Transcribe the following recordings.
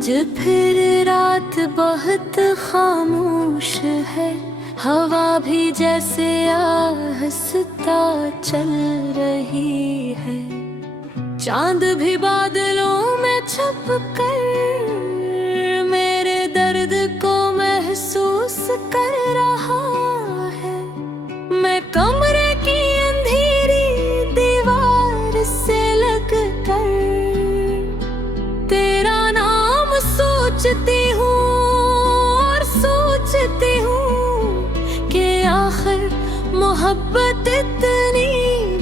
आज फिर रात बहुत खामोश है, हवा भी जैसे आहिस्ता चल रही है। चांद भी बादलों में छुप कर मेरे दर्द को महसूस कर रहा है। मैं कमरे की अंधेरी दीवार से लग कर तेरा नाम सोचती हूँ और सोचती हूँ कि आखिर मोहब्बत इतनी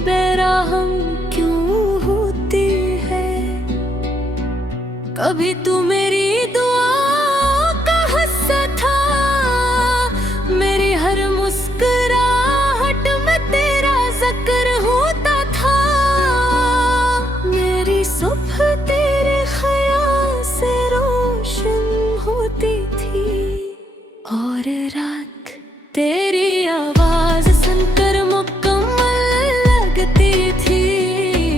बेरहम क्यों होती है। कभी तू मेरी दुआ का हिस्सा था, मेरी हर मुस्कुराहट में तेरा जिक्र होता था। मेरी सुबह तेरे ख्याल से रोशन होती थी और रात तेरी आवाज सुनकर मुकम्मल लगती थी।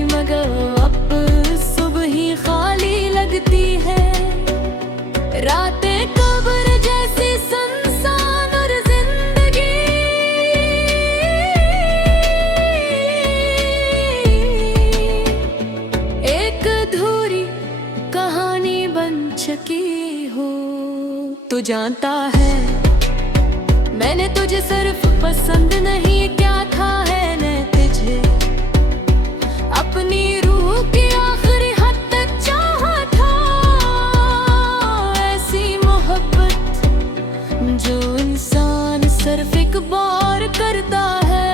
मगर अब सुबह ही खाली लगती है। रातें कब्र जैसी सुनसान और जिंदगी एक अधूरी कहानी बन चुकी हो। तू जानता है मैंने तुझे सिर्फ पसंद नहीं क्या था है ने तुझे अपनी रूह की आखिरी हद तक चाहा था। ऐसी मोहब्बत जो इंसान सिर्फ एक बार करता है।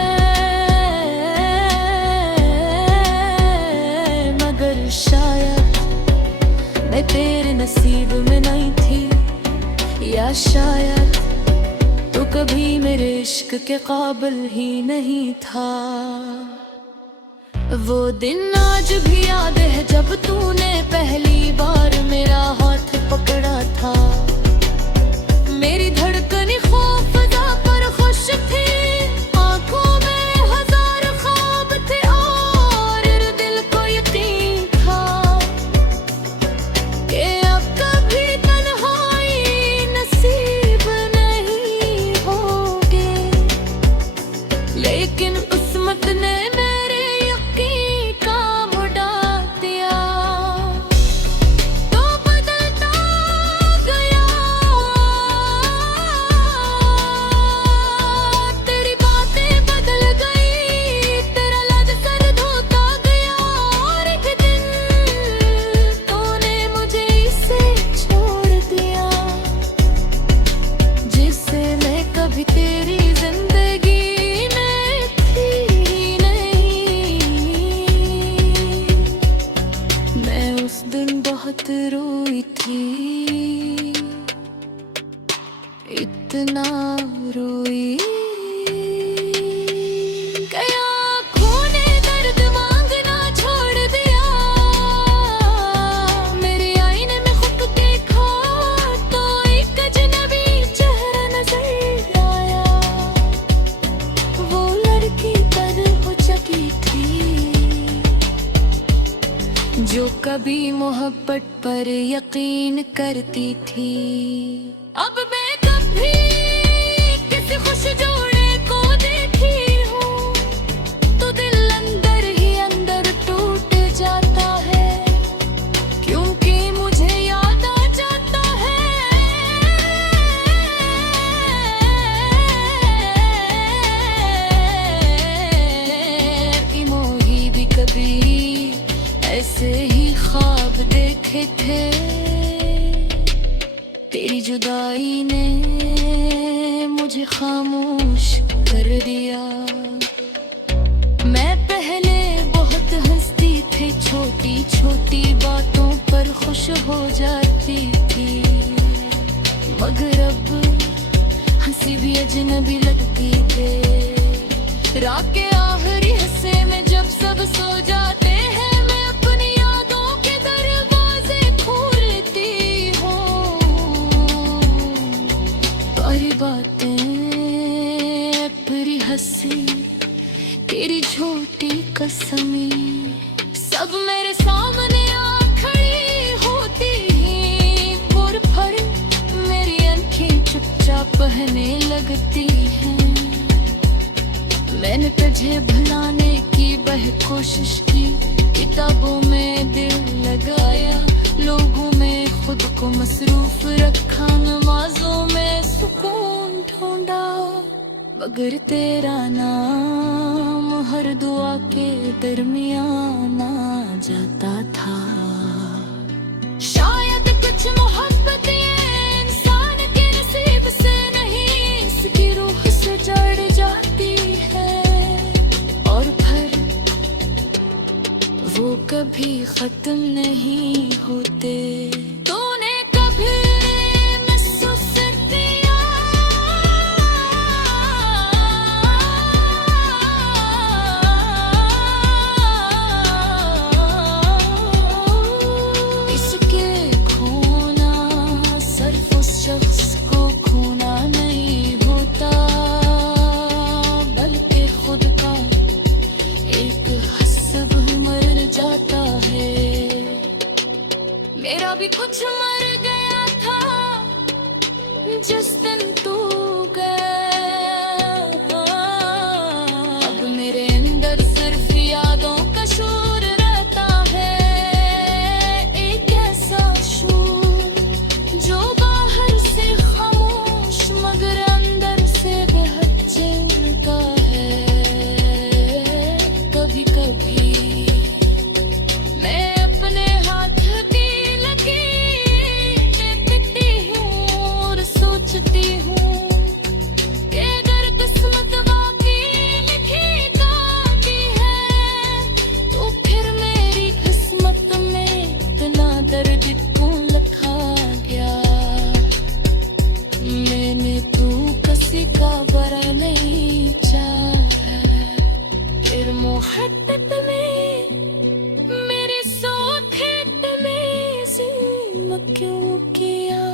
मगर शायद मैं तेरे नसीब में नहीं थी, या शायद तू कभी मेरे इश्क के काबिल ही नहीं था। वो दिन आज भी याद है जब तूने पहली बार मेरा हाथ पकड़ा था। मेरी धड़कन खौफज़दा पर खुश थी, आंखों में हजार ख्वाब थे और दिल को यकीन था कि अब कभी तन्हाई नसीब नहीं होगी। लेकिन किस्मत ने मेरे यकीन का मुड़ा दिया। तो बदलता गया, तेरी बातें बदल गई, तेरा लद सर्द होता गया। और एक दिन तूने मुझे इसे छोड़ दिया जिससे मैं कभी तेरी जिंदगी में थी नहीं। मैं उस दिन बहुत रोई थी, इतना रोई कि आँखों ने दर्द मांगना छोड़ दिया। मेरे आईने में खुद देखा तो एक अजनबी चेहरा नजर आया। वो लड़की तरह हो चुकी थी जो कभी मोहब्बत पर यकीन करती थी। अब मैं कभी किसी खुश जोड़े को देखी हूँ तो दिल अंदर ही अंदर टूट जाता है, क्योंकि मुझे याद आ जाता है कि मोही भी कभी ऐसे ही ख्वाब देखे थे। तेरी जुदाई ने मुझे खामोश कर दिया। मैं पहले बहुत हंसती थी, छोटी छोटी बातों पर खुश हो जाती थी। मगर अब हंसी भी अजनबी लगती है। रात के आखिरी हिस्से में जब सब सो जाते हैं, मैं अपनी यादों के दरवाजे खोलती हूँ। सारी बातें, तेरी हंसी, तेरी झूठी कसमें, सब मेरे सामने आ खड़ी होती हैं। बहने लगती हैं। मैंने तुझे भुलाने की बहुत कोशिश की, किताबों में दिल लगाया, लोगों में खुद को मसरूफ रखा, नमाजों में सुकून ढूंढा, मगर तेरा नाम हर दुआ के दरमियान आ जाता था। शायद कुछ मोहब्बत ये इंसान के नसीब से नहीं, इसकी रूह से जड़ जाती है और फिर वो कभी खत्म नहीं होते। तूने कभी महसूस किया इसके खोना सिर्फ उस शख्स को खोना नहीं होता, बल्कि खुद का एक हस्ब मर जाता है। मेरा भी कुछ मर गया था जिस दिन तू गया, अब मेरे अंदर सिर्फ यादों का शोर रहता है, एक ऐसा शोर जो बाहर से खामोश मगर अंदर से बहुत चिल्लाता है। कभी कभी मैं अपने हाथ की लकीरें पिटती हूँ और सोचती हूँ कि अगर किस्मत वाकई लिखी काटी है तो फिर मेरी किस्मत में इतना दर्द क्यों लिखा गया। मैंने तू किसी का बुरा नहीं चाहा, फिर मोहब्बत में मेरी सोखत में ज़िल्म क्यों किया,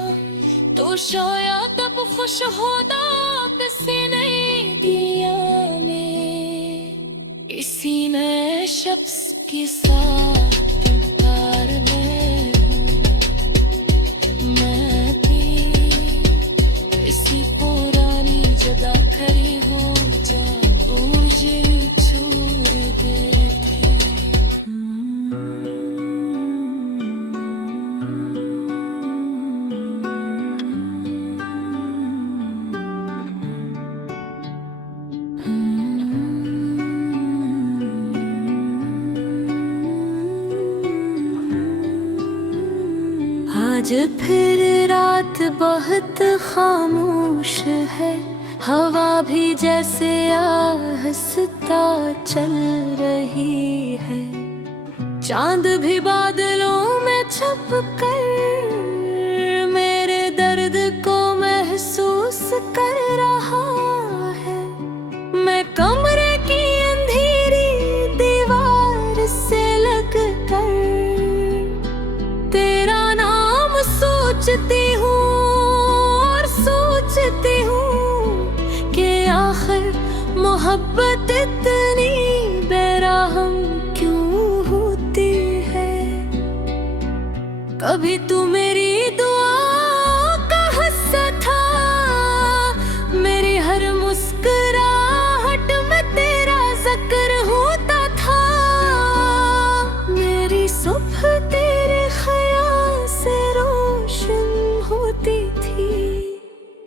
तो शायद अब खुश होना किसी ने दिया मैं इसी नए शख्स के साथ प्यार में हूँ। मैं भी इसी पुरानी जगह खड़ी हूँ जहाँ दूर ये छोड़ गए थे। आज फिर रात बहुत खामोश है, हवा भी जैसे आहिस्ता चल रही है, चांद भी बादलों में छुप कर मेरे दर्द को महसूस कर रहा है। मैं कमरे की अंधेरी दीवार से लग कर तेरा नाम सोचती हूँ और सोचती हूँ कि आखिर मोहब्बत इतनी बेरहम क्यों होती है। कभी तू मेरी दुआ का हिस्सा था, मेरी हर मुस्कुराहट में तेरा जिक्र होता था, मेरी सुबह तेरे ख्याल से रोशन होती थी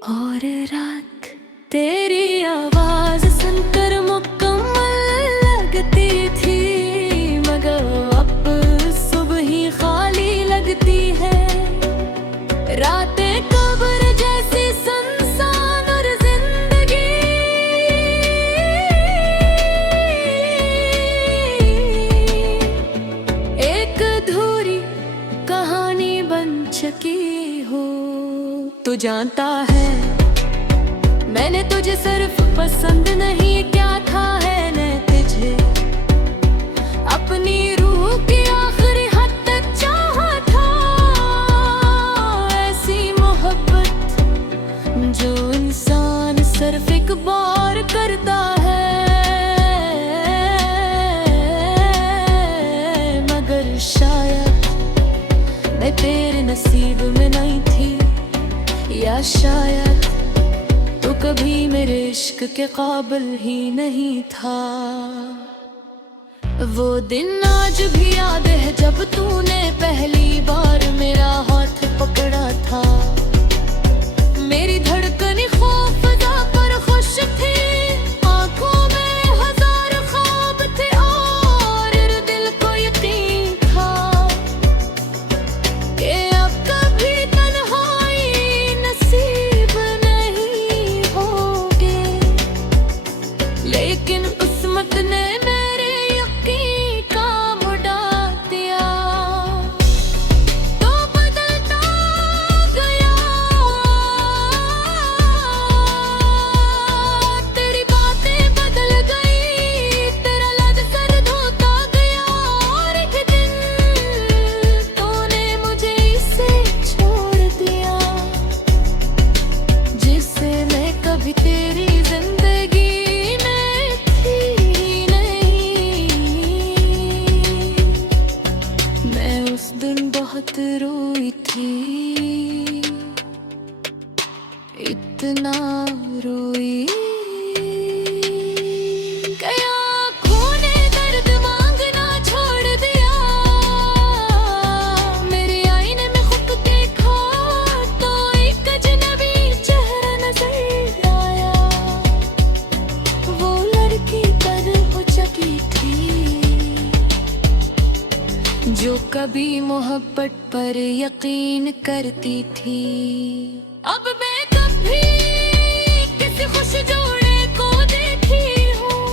और रात तेरी आवाज सुनकर मुकम्मल लगती थी, मगर अब सुबह ही खाली लगती है। रातें कब्र जैसी सुनसान और जिंदगी एक अधूरी कहानी बन चुकी हो। तू जानता है मैंने तुझे सिर्फ पसंद नहीं क्या था है ने तुझे अपनी रूह की आखिरी हद तक चाहा था। ऐसी मोहब्बत जो इंसान सिर्फ एक बार करता है, मगर शायद मैं तेरे नसीब में नहीं थी, या शायद कभी मेरे इश्क के काबिल ही नहीं था। वो दिन आज भी याद है जब तूने पहली बार मेरा हाथ पकड़ा था। मेरी धड़कन खौफज़दा पर खुश थी, आंखों में हजार ख्वाब थे और दिल को यकीन था कि अब कभी तन्हाई नसीब नहीं होगी। लेकिन किस्मत ने मेरे यकीन का मुड़ा दिया, तो बदलता गया। तेरी बातें बदल गई, तेरा लद सर्द होता गया और एक दिन तूने मुझे इसे छोड़ दिया, जिससे मैं कभी तेरी जिंदगी में थी नहीं। मैं उस दिन बहुत रोई थी, इतना रोई कि आँखों ने दर्द मांगना छोड़ दिया। मेरे आईने में खुद देखा तो एक अजनबी चेहरा नजर आया। वो लड़की तरह चकी थी जो कभी मोहब्बत पर यकीन करती थी। अब मैं कभी किसी खुश जोड़े को देखी हूँ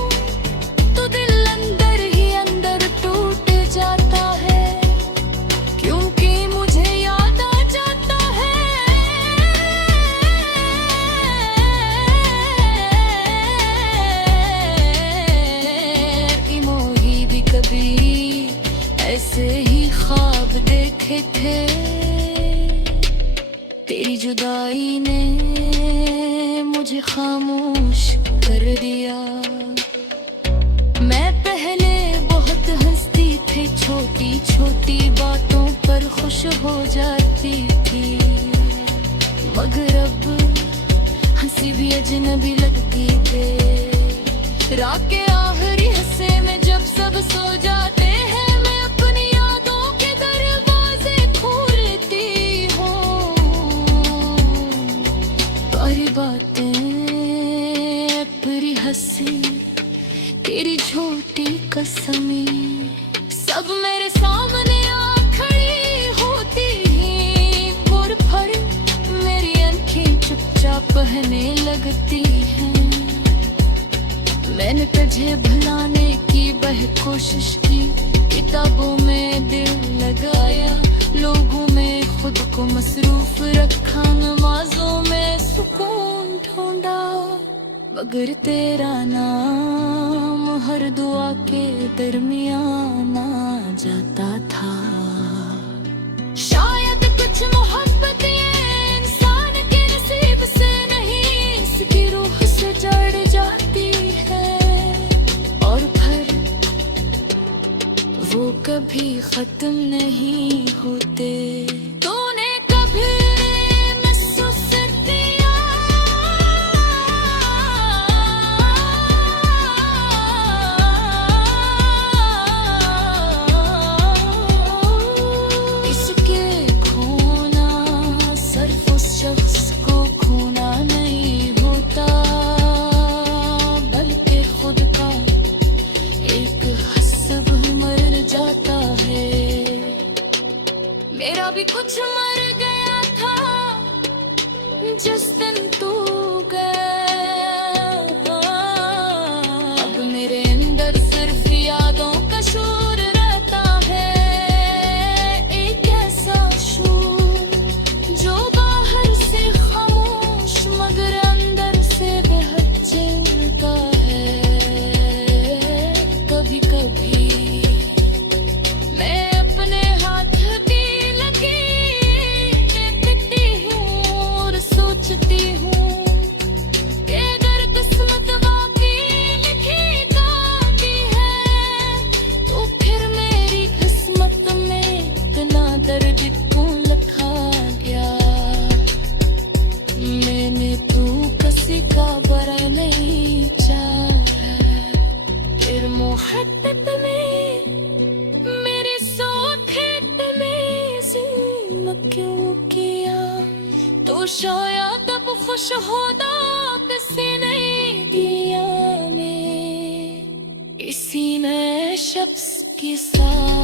तो दिल अंदर ही अंदर टूट जाता है, क्योंकि मुझे याद आ जाता है कि मोही भी कभी ऐसे ही ख्वाब देखे थे। तेरी जुदाई ने मुझे खामोश कर दिया। मैं पहले बहुत हंसती थी, छोटी छोटी बातों पर खुश हो जाती थी, मगर अब हंसी भी अजनबी लगती है। रात के आखिरी हिस्से में जब सब सो जाते हैं, मैं अपनी यादों के दरवाजे खोलती हूँ। सारी बातें, तेरी हंसी, तेरी झूठी कसमें, सब मेरे सामने आ खड़ी होती हैं। फुर फड़ मेरी आँखें चुपचाप बहने लगती हैं। मैंने तुझे भुलाने की बहुत कोशिश की, किताबों में दिल लगाया, लोगों में खुद को मसरूफ रखा, नमाजों में सुकून ढूंढा, मगर तेरा नाम हर दुआ के दरमियान आ जाता था। शायद कुछ मोहब्बत ये इंसान के नसीब से नहीं, इसकी रूह से जड़ जाती है और फिर वो कभी खत्म नहीं होते। तूने कभी महसूस किया इसके खोना सिर्फ उस शख्स को खोना नहीं होता, बल्कि खुद का एक हिस्सा भी मर जाता है। मेरा भी कुछ मर गया था जिस दिन तू गया। अब मेरे अंदर सिर्फ यादों का शोर रहता है, एक ऐसा शोर जो बाहर से खामोश मगर अंदर से बेहद चिढ़ता है। कभी कभी मैं अपने हाथ की लकीर होश आया तब खुश होना किसी नई दुनिया में, किसी नए शख्स के साथ।